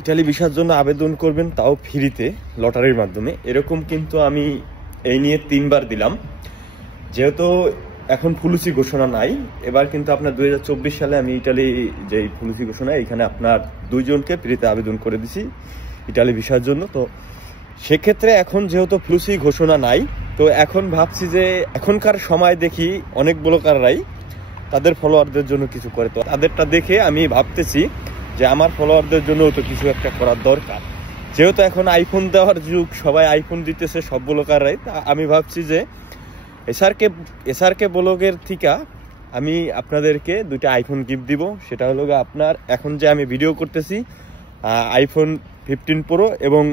Italy ভিসার জন্য আবেদন করবেন, তাও ফ্রিতে লটারির মাধ্যমে। এরকম কিন্তু আমি এই নিয়ে 3বার দিলাম। যেহেতু এখন পুলিশি ঘোষণা নাই, এবার কিন্তু আপনার 2024 সালে আমি ইটালি যে পুলিশি ঘোষণা, এখানে আপনার 2 জনকে ফ্রিতে আবেদন করে দিছি ইটালি ভিসার জন্য। তো সেক্ষেত্রে এখন যেহেতু পুলিশি ঘোষণা নাই, তো এখন ভাবছি যে এখনকার সময় দেখি অনেক ব্লগাররাই তাদের ফলোয়ারদের জন্য কিছু করে, তো তাদেরটা দেখে আমি ভাবতেছি যে আমার ফলোয়ারদের জন্য তো কিছু একটা করার দরকার। যেহেতু এখন আইফোন দেওয়ার যুগ, সবাই আইফোন দিতেছে সব ব্লগাররাই, আমি ভাবছি যে এসআরকে ব্লগের থেকে আমি আপনাদেরকে 2টা আইফোন গিফট দিব। সেটা হলো আপনার এখন যে আমি ভিডিও করতেছি আইফোন 15 প্রো, এবং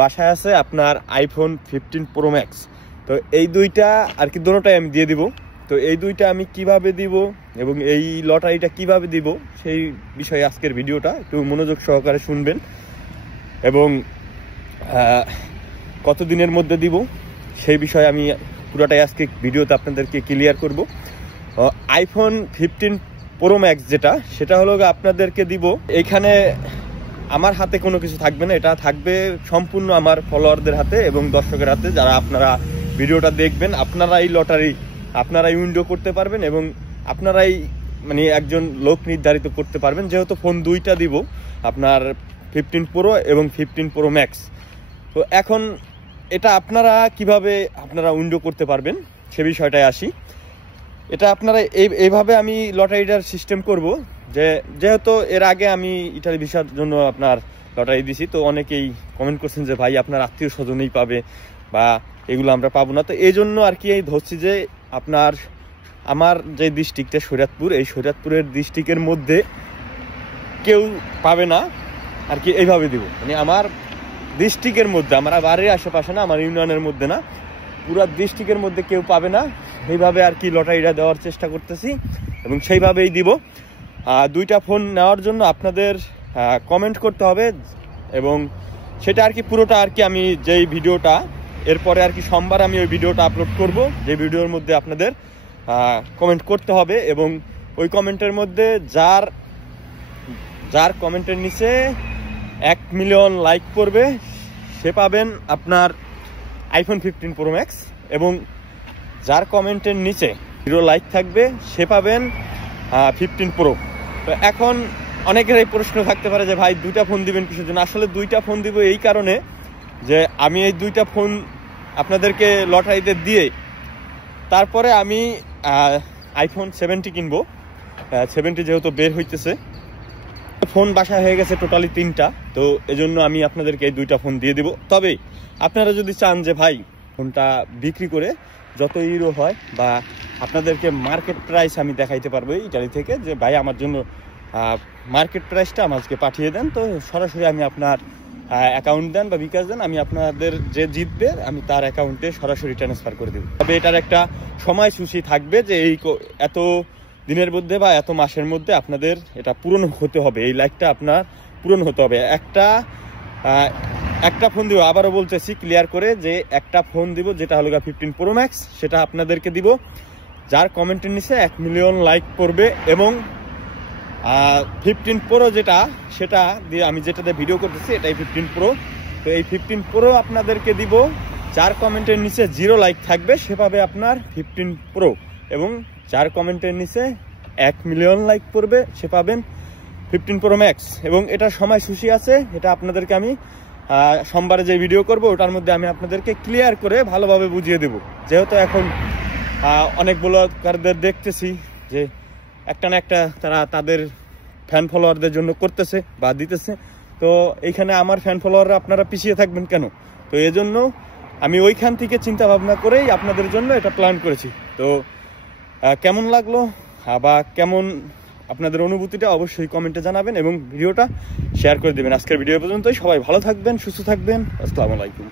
বাসায় আছে আপনার আইফোন 15 প্রো ম্যাক্স। তো এই 2টা আর কি দুটোটাই আমি দিয়ে দিব। তো এই 2টা আমি কিভাবে দিব এবং এই লটারিটা কিভাবে দিব সেই বিষয়ে আজকের ভিডিওটা একটু মনোযোগ সহকারে শুনবেন, এবং কতদিনের মধ্যে দিব সেই বিষয়ে আমি পুরোটাই আজকে ভিডিওতে আপনাদেরকে ক্লিয়ার করব। আইফোন 15 প্রো ম্যাক্স যেটা, সেটা হলো আপনাদেরকে দিব। এখানে আমার হাতে কোনো কিছু থাকবে না, এটা থাকবে সম্পূর্ণ আমার ফলোয়ারদের হাতে এবং দর্শকের হাতে। যারা আপনারা ভিডিওটা দেখবেন, আপনারাই লটারি আপনারাই উইন্ডো করতে পারবেন এবং আপনারাই মানে একজন লোক নির্ধারিত করতে পারবেন। যেহেতু ফোন 2টা দিব, আপনার 15 প্রো এবং 15 প্রো ম্যাক্স। তো এখন এটা আপনারা কিভাবে আপনারা উইন্ডো করতে পারবেন সে বিষয়টায় আসি। এটা আপনারা এইভাবে আমি লটারিটার সিস্টেম করব, যে যেহেতু এর আগে আমি ইটালি ভিসার জন্য আপনার লটারি দিছি, তো অনেকেই কমেন্ট করছেন যে ভাই আপনার আত্মীয় স্বজনই পাবে বা এগুলো আমরা পাবো না। তো এই জন্য আর কি এই ধরছি যে আপনার আমার যে ডিস্ট্রিক্টটা শরীয়তপুর, এই শরীয়তপুরের ডিস্ট্রিক্টের মধ্যে কেউ পাবে না আর কি, এইভাবে দিব। মানে আমার ডিস্ট্রিক্টের মধ্যে, আমার বাড়ির আশেপাশে না, আমার ইউনিয়নের মধ্যে না, পুরো ডিস্ট্রিক্টের মধ্যে কেউ পাবে না, এইভাবে আর কি লটারিটা দেওয়ার চেষ্টা করতেছি এবং সেইভাবেই দিব। 2টা ফোন নেওয়ার জন্য আপনাদের কমেন্ট করতে হবে, এবং সেটা আর কি পুরোটা আর কি আমি যেই ভিডিওটা এরপরে আর কি সোমবার আমি ওই ভিডিওটা আপলোড করব, যে ভিডিওর মধ্যে আপনাদের কমেন্ট করতে হবে, এবং ওই কমেন্টের মধ্যে যার কমেন্টের নিচে 1 মিলিয়ন লাইক করবে সে পাবেন আপনার আইফোন 15 প্রো ম্যাক্স, এবং যার কমেন্টের নিচে 0 লাইক থাকবে সে পাবেন 15 প্রো। তো এখন অনেকেরই প্রশ্ন থাকতে পারে যে ভাই 2টা ফোন দিবেন কিসের জন্য? আসলে 2টা ফোন দিব এই কারণে যে আমি এই 2টা ফোন আপনাদেরকে লটারিতে দিয়ে তারপরে আমি আইফোন 70 কিনবো। 70 যেহেতু বের হইতেছে, ফোন বাসায় হয়ে গেছে টোটালি 3টা। তো এজন্য আমি আপনাদেরকে এই 2টা ফোন দিয়ে দিব। তবে আপনারা যদি চান যে ভাই ফোনটা বিক্রি করে যত ইউরো হয় বা আপনাদেরকে মার্কেট প্রাইস আমি দেখাইতে পারবো ইটালি থেকে, যে ভাই আমার জন্য মার্কেট প্রাইসটা আমাকে পাঠিয়ে দেন, তো সরাসরি আমি আপনার অ্যাকাউন্ট দেন বা বিকাশ দেন, আমি আপনাদের যে জিতবে আমি তার অ্যাকাউন্টে সরাসরি ট্রান্সফার করে দেবো। তবে এটার একটা সময়সূচি থাকবে যে এই এত দিনের মধ্যে বা এত মাসের মধ্যে আপনাদের এটা পূরণ হতে হবে, এই লাইকটা আপনার পূরণ হতে হবে। একটা ফোন দিব, আবারও বলতেছি ক্লিয়ার করে, যে একটা ফোন দিব যেটা হলো 15 প্রো ম্যাক্স, সেটা আপনাদেরকে দিব যার কমেন্টের নিচে 1 মিলিয়ন লাইক পড়বে, এবং 15 প্রো যেটা, সেটা দিয়ে আমি যেটাতে ভিডিও করতেছি এটাই 15 প্রো। তো এই 15 প্রো আপনাদেরকে দিব যার কমেন্টের নিচে 0 লাইক থাকবে সে পাবে আপনার 15 প্রো, এবং যার কমেন্টের নিচে 1 মিলিয়ন লাইক পড়বে সে পাবেন 15 প্রো ম্যাক্স। এবং এটার সময়সূচি আছে, এটা আপনাদেরকে আমি সোমবারে যে ভিডিও করব ওটার মধ্যে আমি আপনাদেরকে ক্লিয়ার করে ভালোভাবে বুঝিয়ে দেব। যেহেতু এখন অনেক ব্লগারদের দেখতেছি যে একটা না একটা তারা তাদের ফ্যান ফলোয়ারদের জন্য করতেছে বা দিতেছে, তো এইখানে আমার ফ্যান ফলোয়াররা আপনারা পিছিয়ে থাকবেন কেন? তো এজন্য আমি ওইখান থেকে চিন্তা ভাবনা করেই আপনাদের জন্য এটা প্ল্যান করেছি। তো কেমন লাগলো বা কেমন আপনাদের অনুভূতিটা অবশ্যই কমেন্টে জানাবেন এবং ভিডিওটা শেয়ার করে দেবেন। আজকের ভিডিও পর্যন্তই, সবাই ভালো থাকবেন, সুস্থ থাকবেন। আসসালামু আলাইকুম।